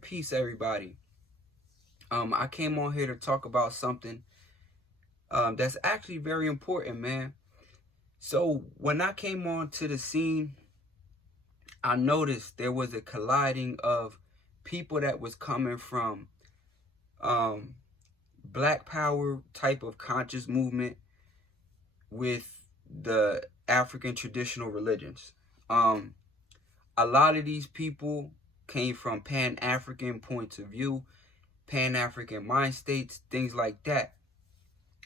and peace, everybody. I came on here to talk about something that's actually very important, man. So when I came on to the scene, I noticed there was a colliding of people that was coming from Black Power type of conscious movement with the African traditional religions. A lot of these people came from Pan-African points of view, Pan-African mind states, things like that.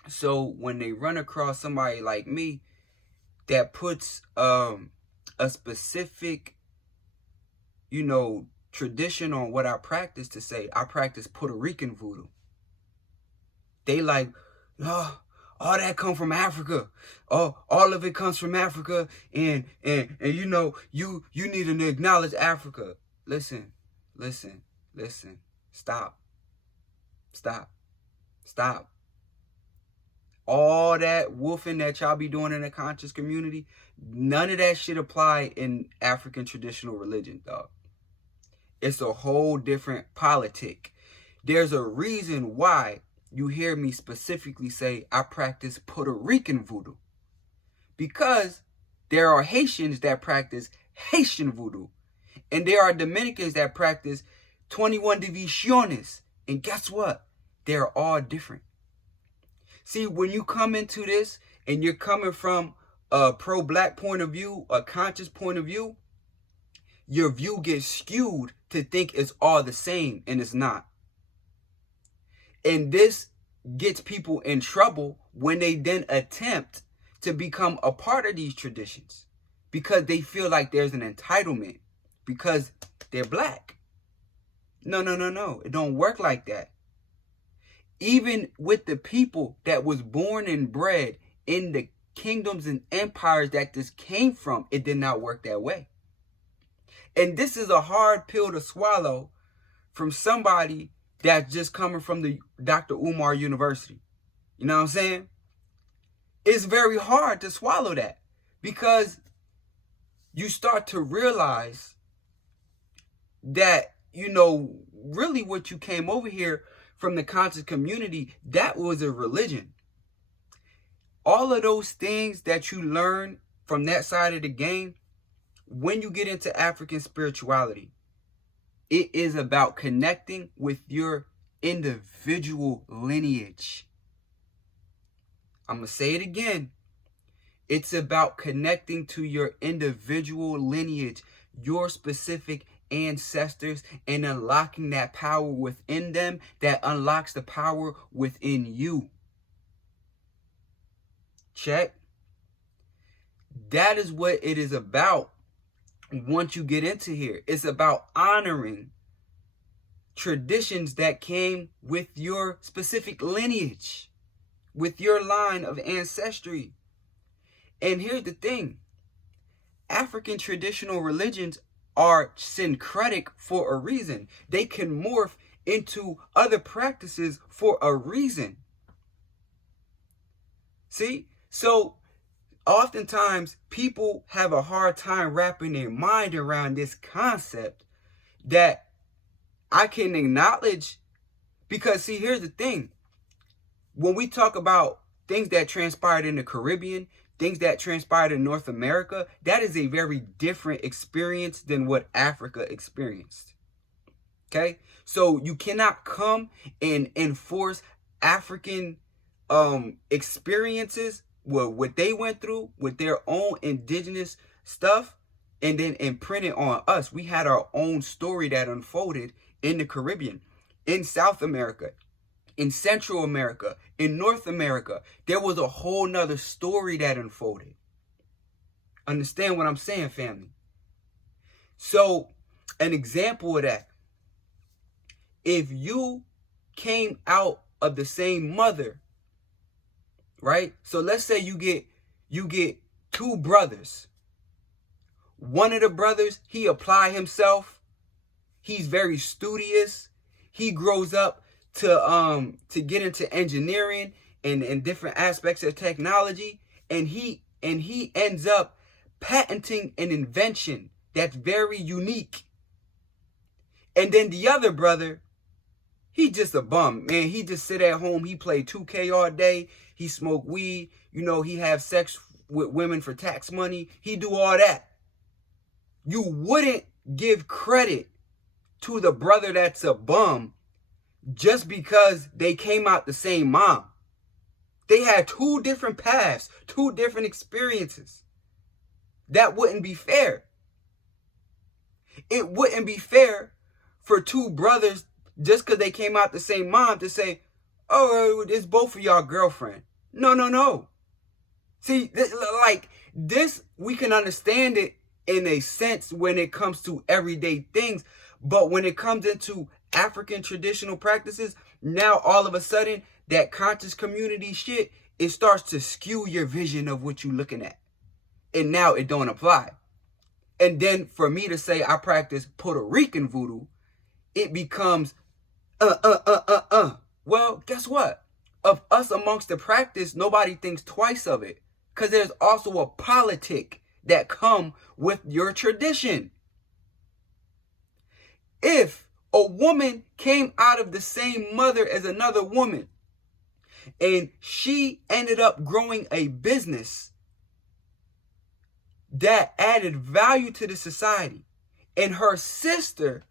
So when they run across somebody like me that puts a specific, tradition on what I practice, to say I practice Puerto Rican voodoo, they like, oh, all that come from Africa. Oh, all of it comes from Africa, and you need to acknowledge Africa. Listen. Stop. All that woofing that y'all be doing in the conscious community, none of that shit apply in African traditional religion, dog. It's a whole different politic. There's a reason why you hear me specifically say I practice Puerto Rican voodoo. Because there are Haitians that practice Haitian voodoo. And there are Dominicans that practice 21 Divisiones. And guess what? They're all different. See, when you come into this and you're coming from a pro-Black point of view, a conscious point of view, your view gets skewed to think it's all the same, and it's not. And this gets people in trouble when they then attempt to become a part of these traditions, because they feel like there's an entitlement because they're Black. No. It don't work like that. Even with the people that was born and bred in the kingdoms and empires that this came from, it did not work that way. And this is a hard pill to swallow from somebody that's just coming from the Dr. Umar University. You know what I'm saying? It's very hard to swallow that, because you start to realize that, really what you came over here from the conscious community, that was a religion. All of those things that you learn from that side of the game, when you get into African spirituality, it is about connecting with your individual lineage. I'm going to say it again. It's about connecting to your individual lineage, your specific ancestors, and unlocking that power within them that unlocks the power within you. Check. That is what it is about. Once you get into here, it's about honoring traditions that came with your specific lineage, with your line of ancestry. And here's the thing. African traditional religions are syncretic for a reason. They can morph into other practices for a reason. See? So oftentimes people have a hard time wrapping their mind around this concept that I can acknowledge, because see, here's the thing. When we talk about things that transpired in the Caribbean, things that transpired in North America, that is a very different experience than what Africa experienced. Okay? So you cannot come and enforce African experiences, what they went through with their own indigenous stuff, and then imprint it on us. We had our own story that unfolded in the Caribbean, in South America, in Central America, in North America. There was a whole nother story that unfolded. Understand what I'm saying, family? So, an example of that, if you came out of the same mother, right? So let's say you get two brothers. One of the brothers, he apply himself. He's very studious. He grows up to get into engineering and different aspects of technology, and he ends up patenting an invention that's very unique. And then the other brother, he just a bum, man. He just sit at home. He play 2K all day. He smoke weed. You know, he have sex with women for tax money. He do all that. You wouldn't give credit to the brother that's a bum just because they came out the same mom. They had two different paths, two different experiences. That wouldn't be fair. It wouldn't be fair for two brothers, just because they came out the same mom, to say, oh, it's both of y'all girlfriend. No. See, like this, we can understand it in a sense when it comes to everyday things. But when it comes into African traditional practices, now all of a sudden, that conscious community shit, it starts to skew your vision of what you're looking at. And now it don't apply. And then for me to say I practice Puerto Rican voodoo, it becomes, Well, guess what? Of us amongst the practice, nobody thinks twice of it. Because there's also a politic that come with your tradition. If a woman came out of the same mother as another woman, and she ended up growing a business that added value to the society, and her sister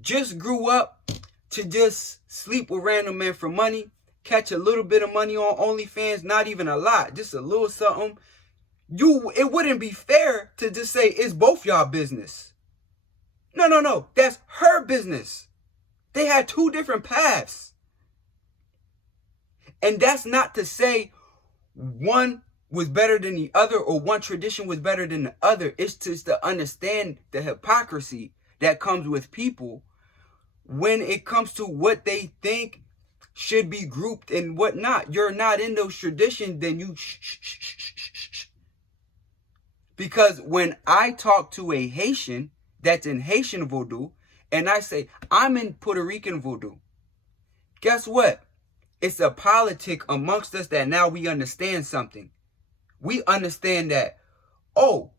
just grew up to just sleep with random men for money, catch a little bit of money on OnlyFans, not even a lot, just a little something, it wouldn't be fair to just say it's both y'all business. No. That's her business. They had two different paths. And that's not to say one was better than the other or one tradition was better than the other. It's just to understand the hypocrisy that comes with people when it comes to what they think should be grouped and what not. You're not in those traditions, then you shh. Because when I talk to a Haitian that's in Haitian voodoo, and I say, I'm in Puerto Rican voodoo, guess what? It's a politic amongst us that now we understand something. We understand that, oh,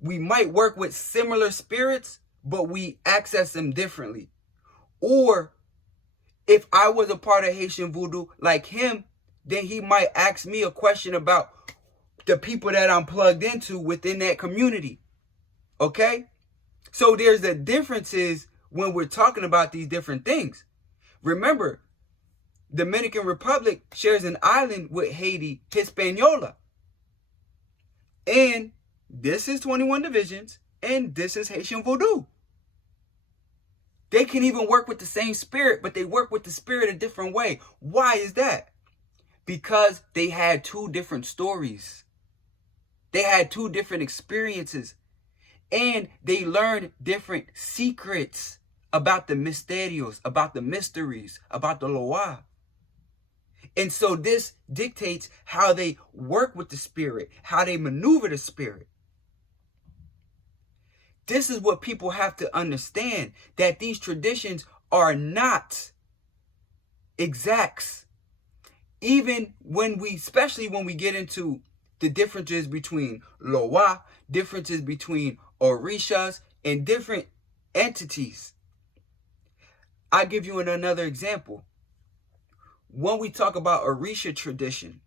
we might work with similar spirits, but we access them differently. Or if I was a part of Haitian voodoo like him, then he might ask me a question about the people that I'm plugged into within that community. Okay? So there's the differences when we're talking about these different things. Remember, Dominican Republic shares an island with Haiti, Hispaniola. And this is 21 divisions, and this is Haitian voodoo. They can even work with the same spirit, but they work with the spirit a different way. Why is that? Because they had two different stories. They had two different experiences. And they learned different secrets about the misterios, about the mysteries, about the loa. And so this dictates how they work with the spirit, how they maneuver the spirit. This is what people have to understand, that these traditions are not exacts. Even when especially when we get into the differences between Loa, differences between Orishas, and different entities. I'll give you another example. When we talk about Orisha tradition,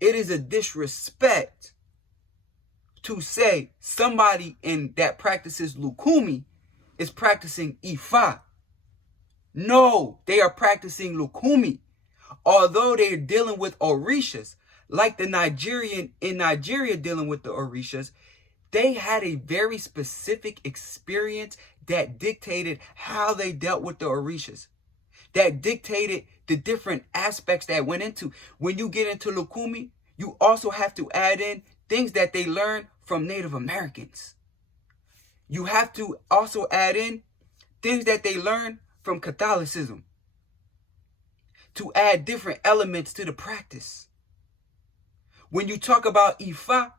it is a disrespect to say somebody that practices Lukumi is practicing Ifa. No, they are practicing Lukumi. Although they are dealing with Orishas, like the Nigerian in Nigeria dealing with the Orishas, they had a very specific experience that dictated how they dealt with the Orishas. That dictated the different aspects that went into. When you get into Lukumi, you also have to add in things that they learned from Native Americans. You have to also add in things that they learned from Catholicism to add different elements to the practice. When you talk about Ifa,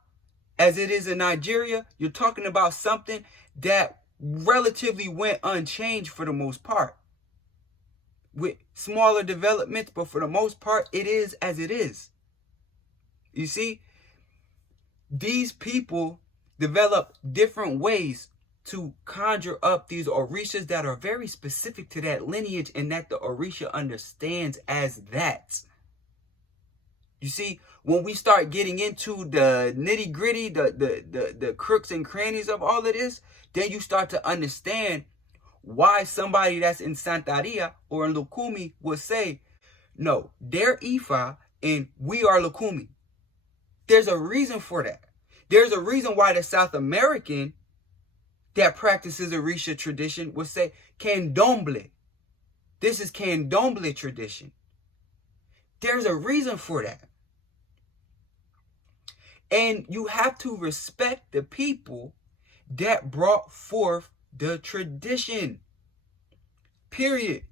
as it is in Nigeria, you're talking about something that relatively went unchanged for the most part. With smaller developments, but for the most part, it is as it is. You see, these people develop different ways to conjure up these Orishas that are very specific to that lineage and that the Orisha understands as that. You see, when we start getting into the nitty gritty, the crooks and crannies of all of this, then you start to understand why somebody that's in Santeria or in Lukumi would say, no, they're Ifa and we are Lukumi. There's a reason for that. There's a reason why the South American that practices Orisha tradition would say Candomblé. This is Candomblé tradition. There's a reason for that. And you have to respect the people that brought forth the tradition. Period.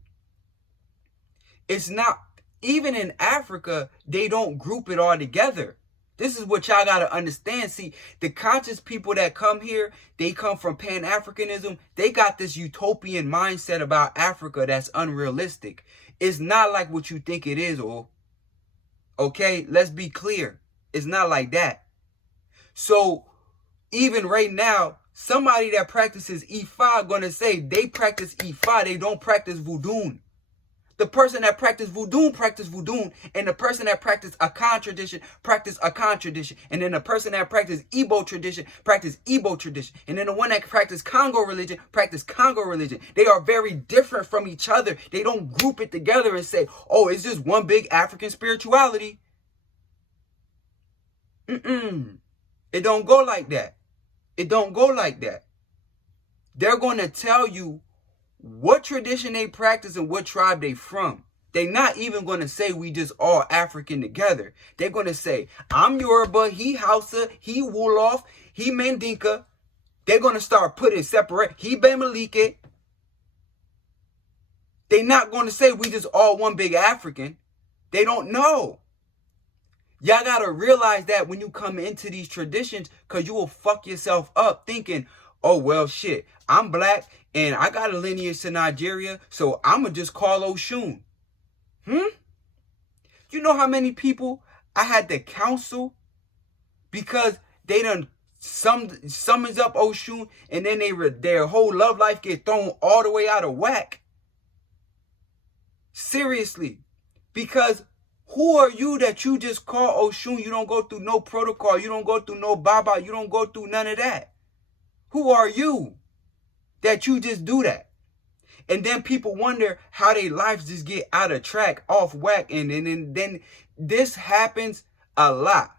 It's not, even in Africa, they don't group it all together. This is what y'all got to understand. See, the conscious people that come here, they come from Pan-Africanism. They got this utopian mindset about Africa that's unrealistic. It's not like what you think it is, or okay, let's be clear. It's not like that. So even right now, somebody that practices Ifa gonna say they practice Ifa, they don't practice Voodoo. The person that practice Voodoo, and the person that practice Akan tradition, practice Akan tradition. And then the person that practice Igbo tradition, practice Igbo tradition. And then the one that practice Congo religion, practice Congo religion. They are very different from each other. They don't group it together and say, oh, it's just one big African spirituality. It don't go like that. It don't go like that. They're going to tell you what tradition they practice and what tribe they from. They're not even going to say we just all African together. They're going to say, I'm Yoruba, he Hausa, he Wolof, he Mandinka. They're going to start putting separate. He Bemalike. They're not going to say we just all one big African. They don't know. Y'all got to realize that when you come into these traditions, because you will fuck yourself up thinking, oh, well, shit, I'm black and I got a lineage to Nigeria, so I'm going to just call Oshun. You know how many people I had to counsel because they done summons up Oshun and then their whole love life get thrown all the way out of whack? Seriously. Because who are you that you just call Oshun? You don't go through no protocol. You don't go through no Baba. You don't go through none of that. Who are you that you just do that? And then people wonder how their lives just get out of track, off whack. And then this happens a lot.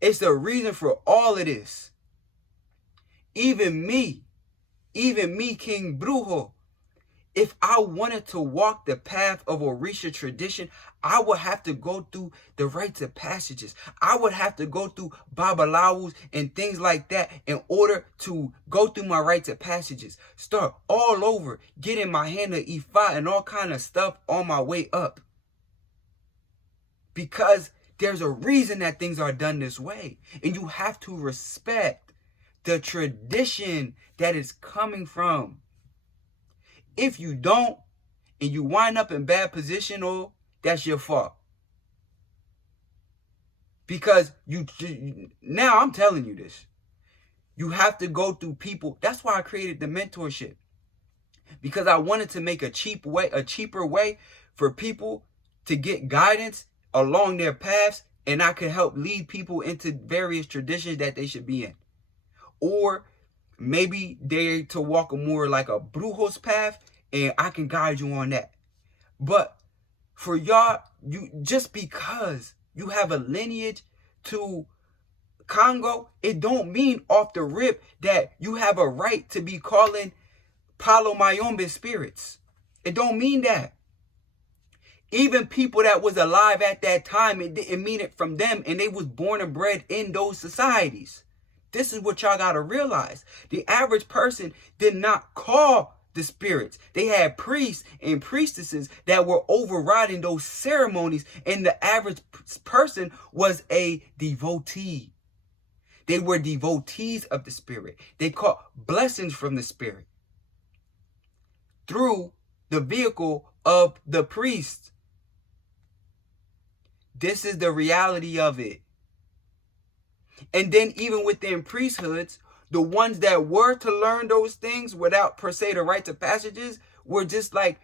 It's the reason for all of this. Even me, King Brujo, if I wanted to walk the path of Orisha tradition, I would have to go through the rites of passages. I would have to go through Babalawus and things like that in order to go through my rites of passages. Start all over, getting my hand of Ifa and all kind of stuff on my way up. Because there's a reason that things are done this way. And you have to respect the tradition that it's coming from. If you don't, and you wind up in bad position, or that's your fault. Because now I'm telling you this. You have to go through people. That's why I created the mentorship. Because I wanted to make a cheaper way for people to get guidance along their paths, and I could help lead people into various traditions that they should be in. Or maybe they're to walk a more like a Brujo's path, and I can guide you on that. But for y'all, just because you have a lineage to Congo, it don't mean off the rip that you have a right to be calling Palo Mayombe spirits. It don't mean that. Even people that was alive at that time, it didn't mean it from them, and they was born and bred in those societies. This is what y'all got to realize. The average person did not call the spirits. They had priests and priestesses that were overriding those ceremonies, and the average person was a devotee. They were devotees of the spirit. They caught blessings from the spirit through the vehicle of the priest. This is the reality of it. And then even within priesthoods, The ones that were to learn those things without per se the rites of passages were just like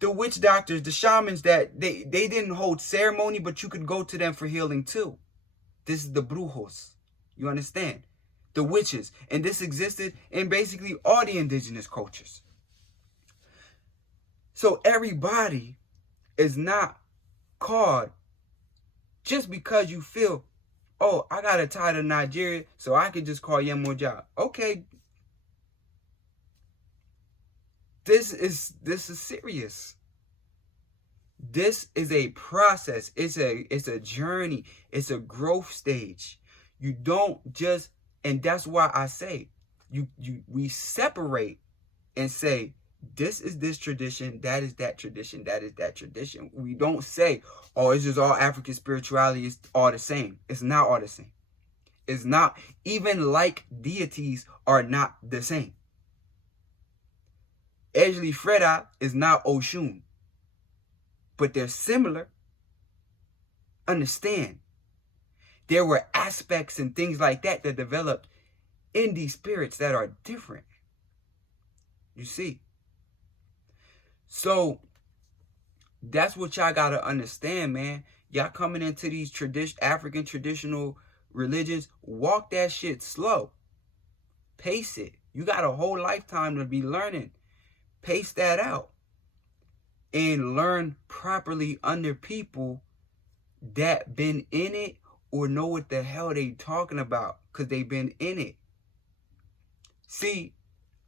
the witch doctors, the shamans that they didn't hold ceremony, but you could go to them for healing too. This is the brujos. You understand? The witches. And this existed in basically all the indigenous cultures. So everybody is not called just because you feel, oh, I got a tie to Nigeria, so I could just call Yemoja. Okay. This is serious. This is a process. It's a journey. It's a growth stage. You don't just, and that's why I say we separate and say this is this tradition, that is that tradition, that is that tradition. We don't say, oh, it's just all African spirituality, it's all the same. It's not all the same. It's not. Even like deities are not the same. Ejli Freda is not Oshun, but they're similar. Understand, there were aspects and things like that that developed in these spirits that are different. You see? So that's what y'all gotta understand, man. Y'all coming into these African traditional religions, walk that shit slow. Pace it. You got a whole lifetime to be learning. Pace that out. And learn properly under people that been in it or know what the hell they talking about because they been in it. See,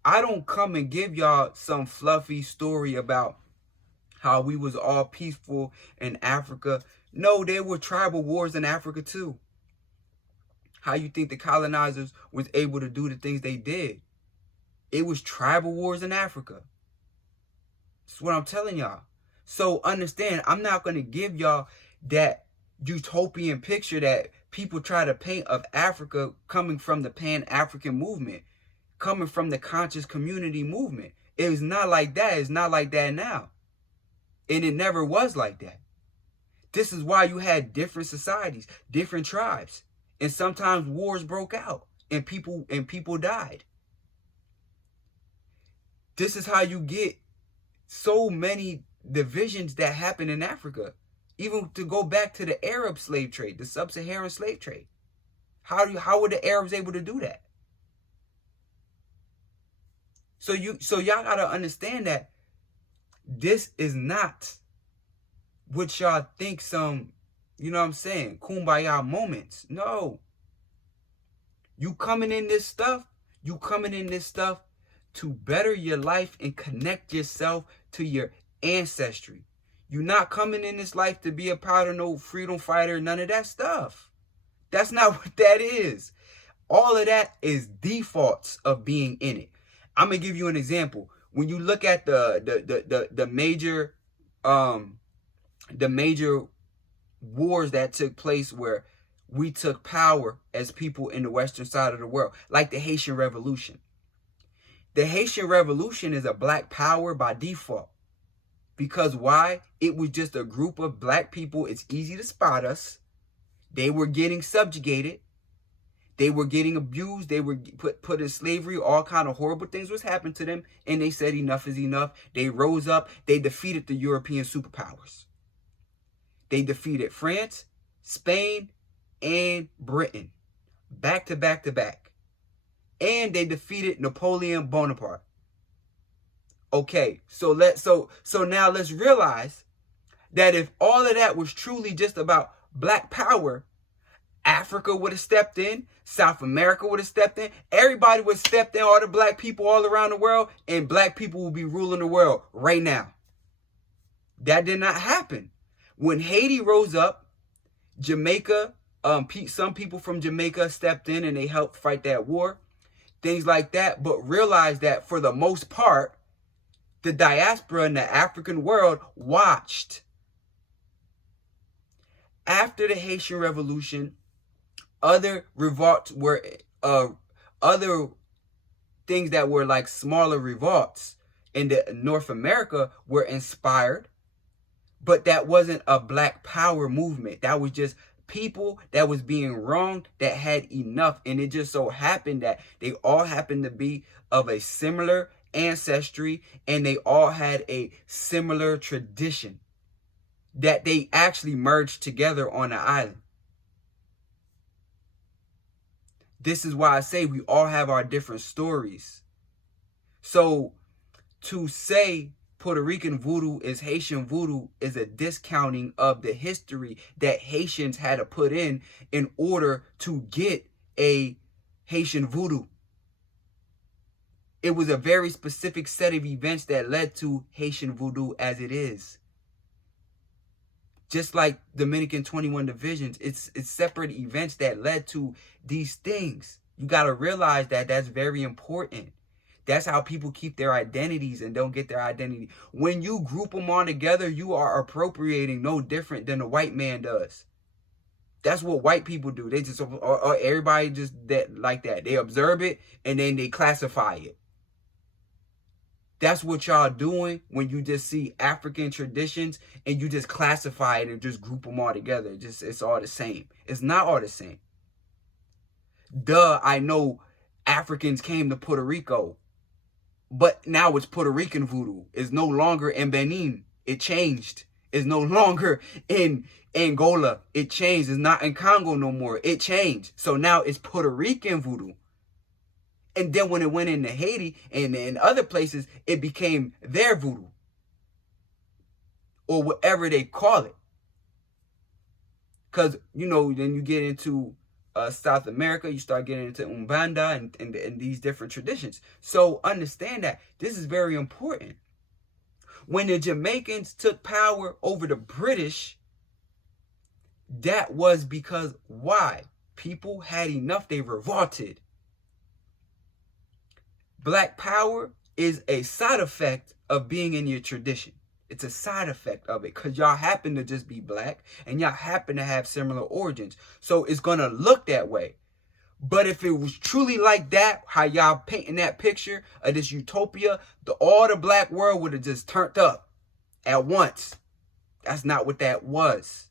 I don't come and give y'all some fluffy story about how we was all peaceful in Africa. No, there were tribal wars in Africa too. How you think the colonizers was able to do the things they did? It was tribal wars in Africa. That's what I'm telling y'all. So understand, I'm not going to give y'all that utopian picture that people try to paint of Africa coming from the Pan-African movement, coming from the conscious community movement. It was not like that. It's not like that now. And it never was like that. This is why you had different societies, different tribes. And sometimes wars broke out and people died. This is how you get so many divisions that happen in Africa. Even to go back to the Arab slave trade, the sub-Saharan slave trade. How were the Arabs able to do that? So y'all gotta understand that this is not what y'all think some, you know what I'm saying, kumbaya moments. No. You coming in this stuff to better your life and connect yourself to your ancestry. You're not coming in this life to be a part of no freedom fighter, none of that stuff. That's not what that is. All of that is defaults of being in it. I'm gonna give you an example. When you look at the major wars that took place where we took power as people in the western side of the world, like the Haitian Revolution. The Haitian Revolution is a black power by default. Because why? It was just a group of black people. It's easy to spot us. They were getting subjugated. They were getting abused. They were put in slavery. All kind of horrible things was happening to them. And they said enough is enough. They rose up. They defeated the European superpowers. They defeated France, Spain, and Britain. Back to back to back. And they defeated Napoleon Bonaparte. Okay, so now let's realize that if all of that was truly just about black power, Africa would have stepped in, South America would have stepped in, everybody would have stepped in, all the black people all around the world, and black people will be ruling the world right now. That did not happen. When Haiti rose up, Jamaica, some people from Jamaica stepped in and they helped fight that war, things like that, but realize that for the most part, the diaspora in the African world watched. After the Haitian Revolution, other revolts were, other things that were like smaller revolts in the North America were inspired, but that wasn't a black power movement. That was just people that was being wronged that had enough. And it just so happened that they all happened to be of a similar ancestry, and they all had a similar tradition that they actually merged together on the island. This is why I say we all have our different stories. So to say Puerto Rican voodoo is Haitian voodoo is a discounting of the history that Haitians had to put in order to get a Haitian voodoo. It was a very specific set of events that led to Haitian voodoo as it is. Just like Dominican 21 divisions, it's separate events that led to these things. You got to realize that that's very important. That's how people keep their identities and don't get their identity. When you group them all together, you are appropriating no different than the white man does. That's what white people do. They just, or everybody just that like that. They observe it and then they classify it. That's what y'all doing when you just see African traditions and you just classify it and just group them all together. It's all the same. It's not all the same. Duh, I know Africans came to Puerto Rico, but now it's Puerto Rican voodoo. It's no longer in Benin. It changed. It's no longer in Angola. It changed. It's not in Congo no more. It changed. So now it's Puerto Rican voodoo. And then when it went into Haiti and in other places, it became their voodoo. Or whatever they call it. Because, you know, then you get into South America, you start getting into Umbanda and these different traditions. So understand that this is very important. When the Jamaicans took power over the British, that was because why? People had enough. They revolted. Black power is a side effect of being in your tradition. It's a side effect of it because y'all happen to just be black and y'all happen to have similar origins. So it's going to look that way. But if it was truly like that, how y'all painting that picture of this utopia, all the black world would have just turned up at once. That's not what that was.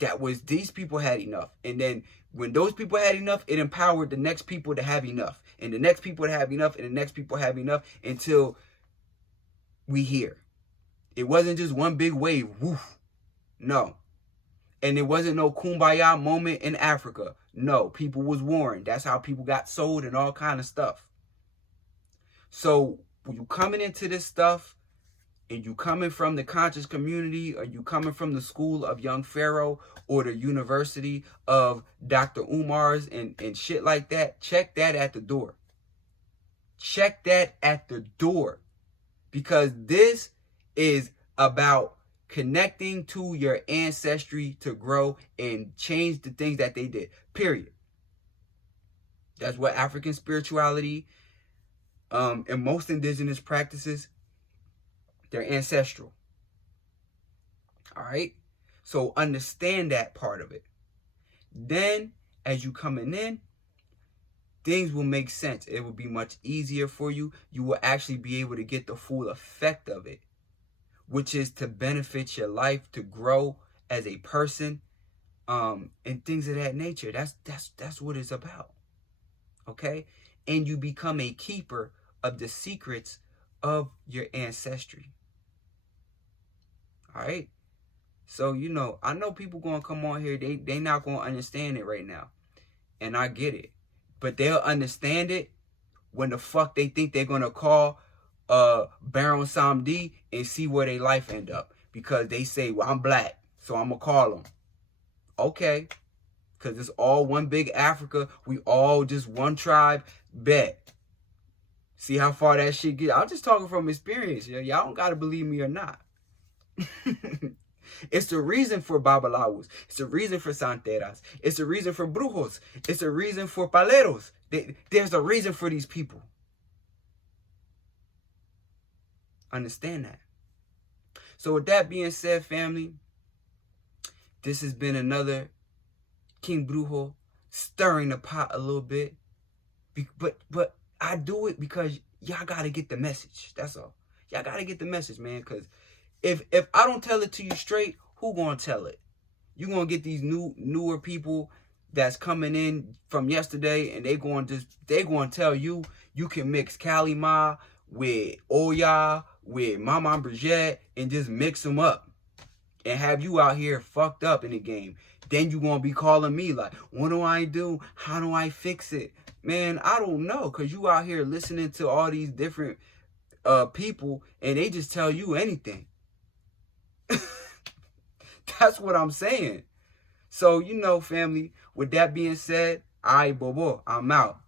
That was these people had enough. And then when those people had enough, it empowered the next people to have enough. And the next people to have enough. And the next people have enough until we here. It wasn't just one big wave. Woof. No. And it wasn't no kumbaya moment in Africa. No. People was warring. That's how people got sold and all kind of stuff. So when you coming into this stuff, and you coming from the conscious community, or you coming from the school of young Pharaoh or the university of Dr. Umar's and shit like that, check that at the door. Check that at the door. Because this is about connecting to your ancestry to grow and change the things that they did. Period. That's what African spirituality and most indigenous practices, they're ancestral. All right? So understand that part of it. Then, as you coming in, things will make sense. It will be much easier for you. You will actually be able to get the full effect of it, which is to benefit your life, to grow as a person, and things of that nature. That's what it's about. Okay? And you become a keeper of the secrets of your ancestry. All right? So, you know, I know people going to come on here. They not going to understand it right now. And I get it. But they'll understand it when the fuck they think they're going to call Baron Samedi and see where their life end up. Because they say, well, I'm black, so I'm going to call them. Okay. Because it's all one big Africa. We all just one tribe. Bet. See how far that shit get. I'm just talking from experience. Y'all don't got to believe me or not. It's the reason for babalawos. It's the reason for santeras. It's the reason for brujos. It's the reason for paleros. There's a reason for these people. Understand that. So with that being said, family, this has been another King Brujo stirring the pot a little bit. But I do it because y'all got to get the message. That's all. Y'all got to get the message, man, because if I don't tell it to you straight, who gonna tell it? You're going to get these newer people that's coming in from yesterday, and they going to tell you you can mix Cali Ma with Oya, with Mama Brigitte, and just mix them up and have you out here fucked up in the game. Then you going to be calling me like, what do I do? How do I fix it? Man, I don't know, because you out here listening to all these different people, and they just tell you anything. That's what I'm saying. So, family, with that being said, all right, Bobo, I'm out.